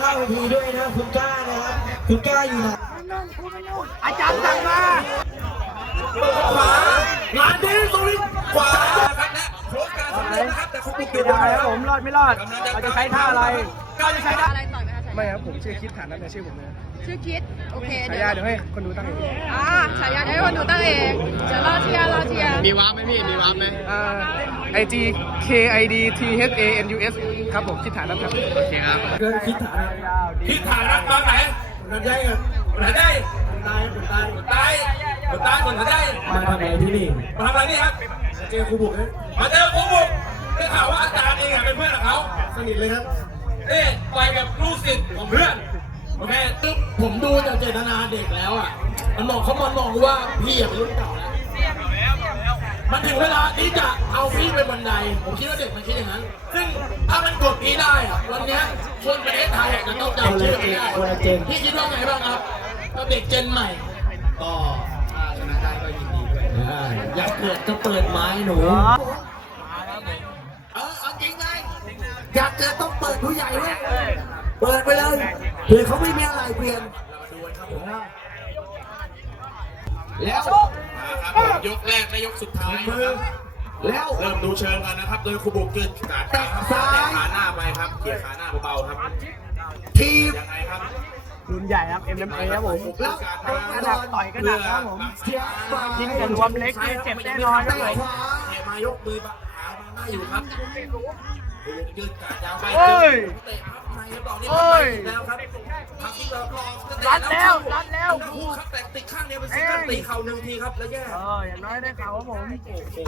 เข้าเวทีด้วยนะคุณกล้านะครับ คุณกล้าอยู่ไหนอาจารย์สั่งมาขวางานดีสุรินทร์ขวาครับและโครงการสำเร็จนะครับแต่คุณบุกไม่เก็บได้ไว้ครับผมรอดไม่รอดเราจะใช้ท่าอะไรก็จะใช้ได้อะไรต่อยไหมคะไม่ครับผมชื่อคิดฐานนั้นเนี่ยชื่อผมเลยชื่อคิดโอเคฉายาเดี๋ยวให้คนดูตั้งเองอ่าฉายาให้คนดูตั้งเองเดี๋ยวรอเชียร์รอเชียร์มีวาร์ปไหมพี่มีวาร์ปไหมอ่า I G K I D T H A N U S ครับผมคิดฐานนั้นครับโอเคครับเกินคิดฐานที่ฐานรักบางไหนนันได้ครับไหนได้ตายผมตายคนใต้คนใต้คนใต้มาทำอะไรที่นี่มาทำอะไรนี่ครับเจอครูบุกนะมาเจอครูบุกได้ข่าวว่าอาจารย์เองอะเป็นเพื่อนของเขาสนิทเลยครับเอ๊ะไปกับลูกศิษย์ของเพื่อนโอเคคือผมดูจากเจตนาเด็กแล้วอะมันมองเขามันมองว่าพี่อะเป็นรุ่นเก่าแล้ว มันถึงเวลาที่จะเอาพี่ไปบันได ผมคิดว่าเด็กมันคิดอย่างนั้น ซึ่งถ้ามันกดพี่ได้อะวันเนี้ยคนประเทศไทยอะจะต้องจำชื่อพี่ได้พี่คิดว่าไงบ้างครับกับเด็กเจนใหม่ ก็ถ้าชนะได้ก็ยินดีด้วยอยากเกิดก็เปิดไม้หนู เออเอาจริงไงอยากเกิดต้องเปิดผู้ใหญ่เว้ยเปิดไปเลยเผื่อเขาไม่มีอะไรเปลี่ยนแล้วครับผม ยกแรกและยกสุดท้ายนะครับแล้วเริ่มดูเชิงกันนะครับ โดยครูบุกเกิดการแตะขาขาหน้าไปครับเขี่ยขาหน้าเบาๆครับทีมยังไงครับรุ่นใหญ่ครับ M M A ครับผมแล้วกระดักต่อยกระดักครับผมเสียฝ่ายยิงกันรวมเล็กนี่เจ็บแน่นอนครับผมขวาเตะมายกมือ มาหามาหน้าอยู่ครับครูบุกยืดการยาวไปโอ้ยเตะพับในครับต่อนี่โอ้ยแล้วครับพักที่เราลองรัดแล้วรัดแล้วคู่ครับแตะติดข้างเดียวเป็นซิงเกิลตีเข่าหนึ่งทีครับแล้วแย่เอออย่างน้อยได้ข่าวครับผมโอ้โห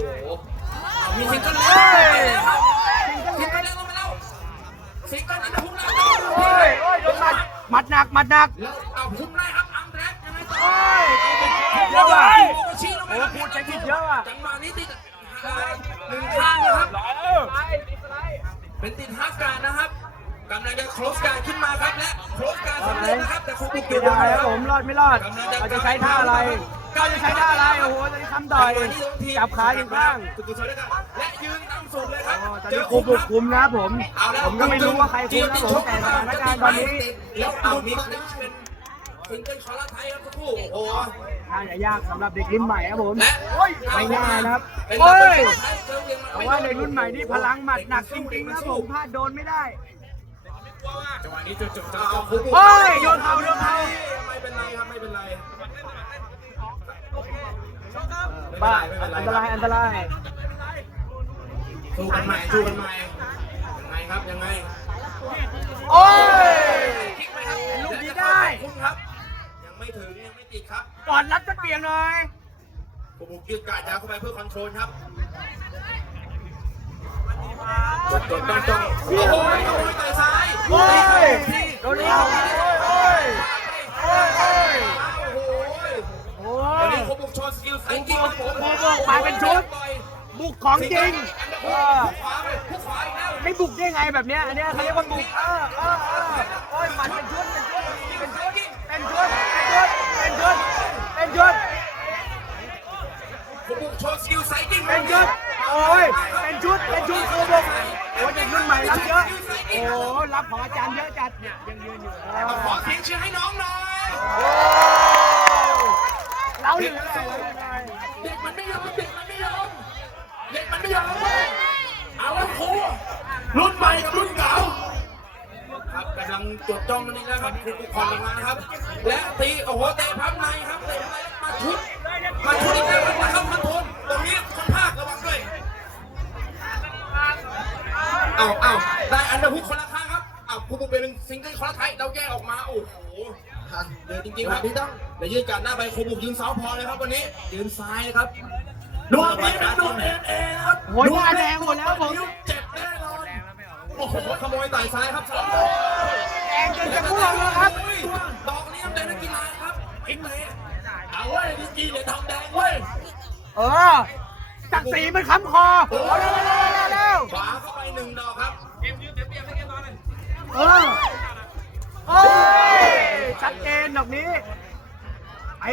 เอามีซิงเกิลเฮ้แล้วยซิงเกิลแล้วลงมาแล้วซิงเกิลอันดับพุ่งแล้วโอ้ยโอ้ยโดนหมัดหมัดหนักหมัดหนักแล้วเอาพุ่งได้ครับอัมแดรสยังไงต่อโอ้ยเยอะว่ะโอ้ชี้ลงไปครับโอ้พูดเทคนิคเยอะอะจังหวะนี้ติด หนึ่งข้างนะครับ เป็นติดฮาร์ฟการ์ดนะครับกำลังจะโคลสการ์ดขึ้นมาครับและโคลสการ์ดสำเร็จนะครับแต่ครูบุกเก็ไม่บได้ไว้คครัรับบผมรอดไม่รอดเราจะใช้ท่าอะไรเราจะใช้ท่าอะไรโอ้โหจะทำต่อยจับขาอยู่ข้างฝึกกุศลด้วยกันและยืนตั้งสุดเลยครับ อ๋อตอนนี้คุมบุกคุมนะครับผม ผมก็ไม่รู้ว่าใครคุมนะผมแต่สถานการณ์ตอนนี้ แล้วเอามีเป็น ซิงเกิลคอร์ไทยครับสักครู่โอ้โหน่าจะยากสำหรับเด็กรุ่นใหม่ครับผมและไม่ง่ายนะครับเป็นโอ้ยเพเพราะว่าเด็กรุ่นใหม่นี่พลังหมัดหนักจริงๆนะครับผมพลาดโดนไม่ได้จังหวะนี้จุดจบจะเอาครูบุกโอ้ยโยนเข่าโยนเข่าไม่เป็นไรครับไม่เป็นไรบ้าอันตรายอันตรายสู้กันใหม่สู้กันใหม่ยังไงครับยังไงโอ้ย ถึงยังไม่ติดครับก่อนรัดจะเปลี่ยนหน่อยผมบุกยืดกาดยาวเข้าไปเพื่อคอนโทรลครับจดจดจ้องจ้องโอ้โหโอ้โหต่อยซ้ายโอ้ยโดนเข้าโอ้ยโอ้ยโอ้ยโอ้โหโอ้วันยนี้ผมบุกโชว์สกิลไซกิ้งครับผมโอ้โหมาเป็นชุดบุกของจริงเออขวาไปผู้ขวาอีกแล้วไม่บุกได้ไงแบบเนี้ยอันเนี้ยเขาเรียกว่าบุกเออเออเออโอ้ยมันเป็นชุด บุกโชว์สกิลไซกิ้งเป็นชุดโอ้ยเป็นชุดเป็นชุดคือบุกโอ้ยเด็กรุ่นใหม่รับเยอะโอ้รับของอาจารย์เยอะจัดเนี่ยยังยืนอยู่เออขอเสียงเชียร์ให้น้องหน่อยโอ้เราอยู่ได้เราอยู่ได้เด็กมันไม่ยอมเด็กมันไม่ยอมเด็กมันไม่ยอมเว้ยเอาแล้วครูรุ่นใหม่กับรุ่นเก่าครับกำลังจดจ้องกันนี่นะครับครูกุคอนลงมานะครับ และตีโอ้โหเตะพับในครับเตะพับในมาชุดมาชุดอีกแล้วครับมาเข้าคอนโทรล อาเอาได้อันเดอร์ฮุกคนละข้างครับเอาครูกุเป็นซิงเกิลคนละไทยเราแยกออกมาโอ้โหเดินจริงๆครับพี่ต้องเดี๋ยวยืนการหน้าไปครูบุกยืนเสาพอเลยครับวันนี้ยืนซ้ายนะครับดวงนี้เป็นดวงเอ็นเอครับโอ้ยหน้าแดงหมดแล้วผมเจ็บแน่นอนโอ้โหขโมยไต่ซ้ายครับสองแดงจนจะม่วงแล้วครับดอกนี้มันเป็นนักกีฬาครับอินเตะเอาเว้ยดิกีเหรียญทองแดงเว้ยเออศักดิ์ศรีมันค้ำคอเอา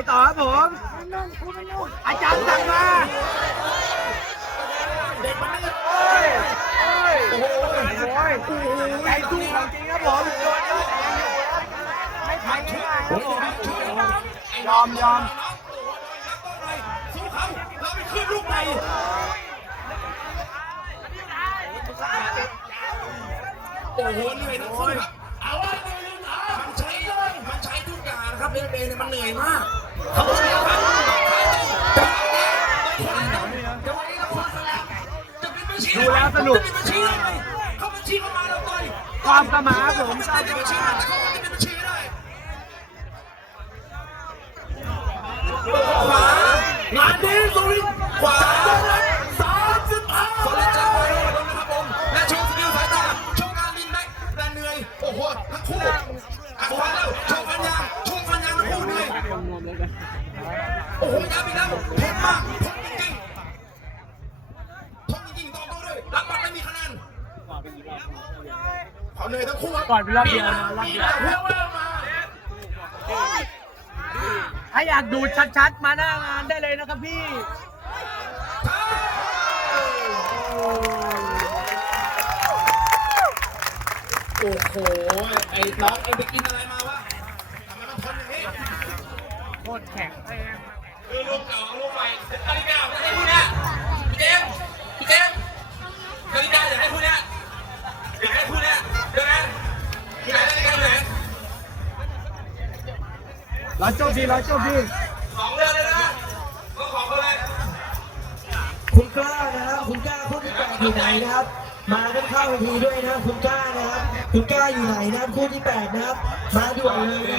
ต่อผม อาจารย์สั่งมาเด็กมันโอ้ยโอ้ยโอ้ยโอ้ยใจสู้ของจริงครับผมไม่ทันช่วยครับมยอมยอมสู้เขาเราไปขึ้นลูกไหนโอ้โหเหนื่อยทั้งคู่ ล่นเบนเนี่ยมันเหนื่อยมากเขาบอกเลยครับจังหวะนี้จังหวะนี้เราควรแสดงจะเป็นบัญชีดูแล้วสนุก จะเป็นบัญชีเลยเขาบัญชีเข้ามาเราต่อยความสมานผมไม่สร้าได้งเป็นขึ้บันญชีมาแต่เขาไม่ได้เป็นบัญชีได้ขวางานนี้สุรินทร์ขวาสามสิบห้าสลิดจากไวโรจน์นะครับผมและโชว์สกิลสายตาโชว์การลินแบ็กแต่เหนื่อยโอ้โหทั้งคู่ โหยับอีกแล้วเผ็ดมากทนจริงๆทนจริงๆต่อตัวด้วยรับมันไม่มีคะแนนเขาเหนื่อยทั้งคู่ครับก่อนเป็นรอบเดียวนะรอบเดียวแต่เพื่อนว่ามาถ้าอยากดูชัดๆ มาหน้างานได้เลยนะครับพี่โอ้โห ไอ้น้องเอ็งไปกินอะไรมาวะทำไมต้องทนอย่างนี้ โคตรแข็งแรง ลูกเก่าเอาลูกใหม่นาฬิกาไม่ให้พูดนี่ยพี่เจมพี่เจมนาฬิกาอยากให้พูดนี่ยอยากให้พูดนี่ยเดี๋ยวนะที่ไหนนาฬิกาอยู่ไหนร้อยโจ้าพี่ร้อยโจ้าพี่สองเรื่องเลยนะก็ขอเขาเลยคุณกล้านะครับคุณกล้าคู่ที่แปดอยู่ไหนนะครับ มากันเข้าเวทีด้วยนะครับคุณกล้านะครับคุณกล้าอยู่ไหนนะครับคู่ที่แปดนะครับ มาด่วนเลย